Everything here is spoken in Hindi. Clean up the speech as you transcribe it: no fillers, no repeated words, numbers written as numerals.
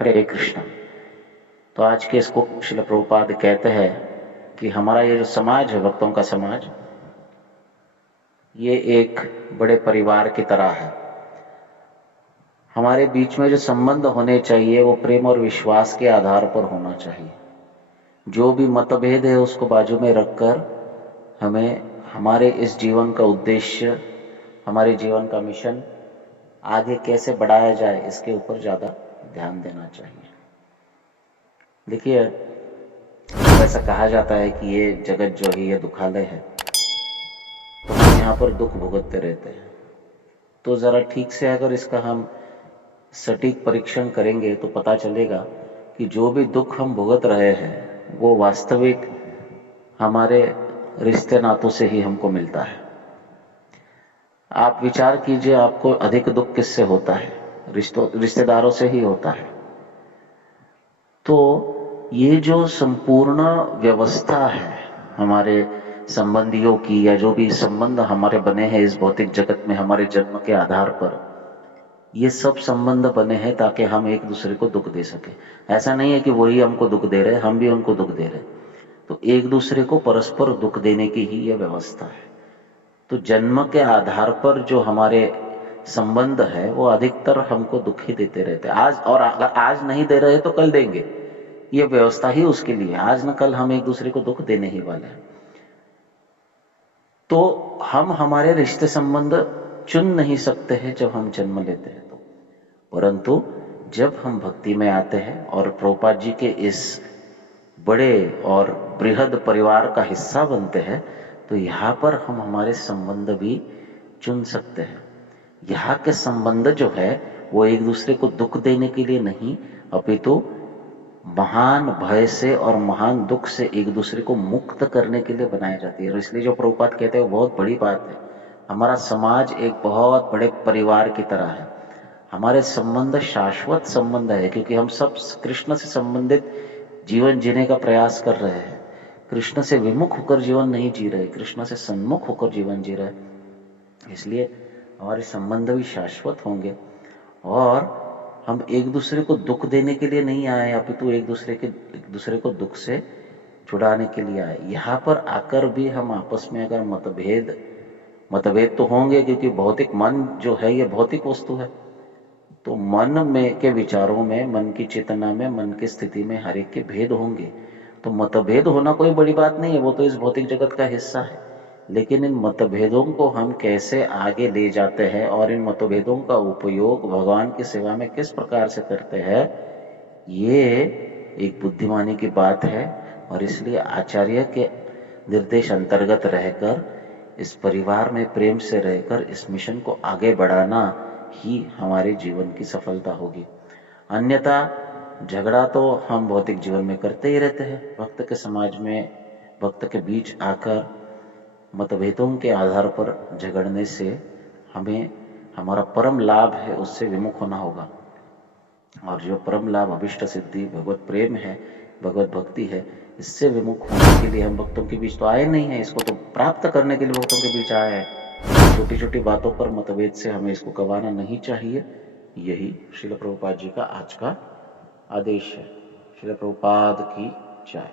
हरे कृष्ण। तो आज के इसको श्रील प्रभुपाद कहते हैं कि हमारा ये जो समाज है, भक्तों का समाज, ये एक बड़े परिवार की तरह है। हमारे बीच में जो संबंध होने चाहिए वो प्रेम और विश्वास के आधार पर होना चाहिए। जो भी मतभेद है उसको बाजू में रखकर हमें हमारे इस जीवन का उद्देश्य, हमारे जीवन का मिशन आगे कैसे बढ़ाया जाए, इसके ऊपर ज़्यादा ध्यान देना चाहिए। देखिए, ऐसा कहा जाता है कि ये जगत जो है ये दुखालय है, तो हम यहाँ पर दुख भुगतते रहते हैं। तो ज़रा ठीक से अगर इसका हम सटीक परीक्षण करेंगे तो पता चलेगा कि जो भी दुख हम भुगत रहे हैं वो वास्तविक हमारे रिश्ते नातों से ही हमको मिलता है। आप विचार कीजिए, आपको अधिक दुख किससे होता है? रिश्तेदारों से ही होता है। तो ये जो संपूर्ण व्यवस्था है हमारे संबंधियों की, या जो भी संबंध हमारे बने हैं इस भौतिक जगत में हमारे जन्म के आधार पर, ये सब संबंध बने हैं ताकि हम एक दूसरे को दुख दे सके। ऐसा नहीं है कि वही हमको दुख दे रहे, हम भी उनको दुख दे रहे। तो एक दूसरे को परस्पर दुख देने की ही यह व्यवस्था है। तो जन्म के आधार पर जो हमारे संबंध है वो अधिकतर हमको दुख ही देते रहते हैं। आज, और अगर आज नहीं दे रहे तो कल देंगे। ये व्यवस्था ही उसके लिए, आज न कल हम एक दूसरे को दुख देने ही वाले हैं। तो हम हमारे रिश्ते संबंध चुन नहीं सकते हैं जब हम जन्म लेते हैं तो, परंतु जब हम भक्ति में आते हैं और प्रभुपाद जी के इस बड़े और बृहद परिवार का हिस्सा बनते हैं तो यहाँ पर हम हमारे संबंध भी चुन सकते हैं। यहाँ के संबंध जो है वो एक दूसरे को दुख देने के लिए नहीं, अपितु महान भय से और महान दुख से एक दूसरे को मुक्त करने के लिए बनाई जाती है। और इसलिए जो प्रभुपाद कहते हैं वो बहुत बड़ी बात है। हमारा समाज एक बहुत बड़े परिवार की तरह है। हमारे संबंध शाश्वत संबंध है, क्योंकि हम सब कृष्ण से संबंधित जीवन जीने का प्रयास कर रहे हैं। कृष्ण से विमुख होकर जीवन नहीं जी रहे, कृष्ण से सन्मुख होकर जीवन जी रहे। इसलिए हमारे संबंध भी शाश्वत होंगे और हम एक दूसरे को दुख देने के लिए नहीं आए, अपितु एक दूसरे को दुख से छुड़ाने के लिए आए। यहाँ पर आकर भी हम आपस में अगर मतभेद तो होंगे, क्योंकि भौतिक मन जो है ये भौतिक वस्तु है। तो मन में के विचारों में, मन की चेतना में, मन की स्थिति में हर एक के भेद होंगे। तो मतभेद होना कोई बड़ी बात नहीं है, वो तो इस भौतिक जगत का हिस्सा है। लेकिन इन मतभेदों को हम कैसे आगे ले जाते हैं और इन मतभेदों का उपयोग भगवान की सेवा में किस प्रकार से करते हैं, ये एक बुद्धिमानी की बात है। और इसलिए आचार्य के निर्देश अंतर्गत रहकर, इस परिवार में प्रेम से रहकर इस मिशन को आगे बढ़ाना ही हमारे जीवन की सफलता होगी। अन्यथा झगड़ा तो हम भौतिक जीवन में करते ही रहते हैं। भक्त के समाज में, भक्त के बीच आकर मतभेदों के आधार पर झगड़ने से हमें हमारा परम लाभ है उससे विमुख होना होगा। और जो परम लाभ अभिष्ट सिद्धि भगवत प्रेम है, भगवत भक्ति है, इससे विमुख होने के लिए हम भक्तों के बीच तो आए नहीं है, इसको तो प्राप्त करने के लिए भक्तों के बीच आए हैं। छोटी छोटी बातों पर मतभेद से हमें इसको गंवाना नहीं चाहिए। यही श्रील प्रभुपाद जी का आज का आदेश है। श्रील प्रभुपाद की जय।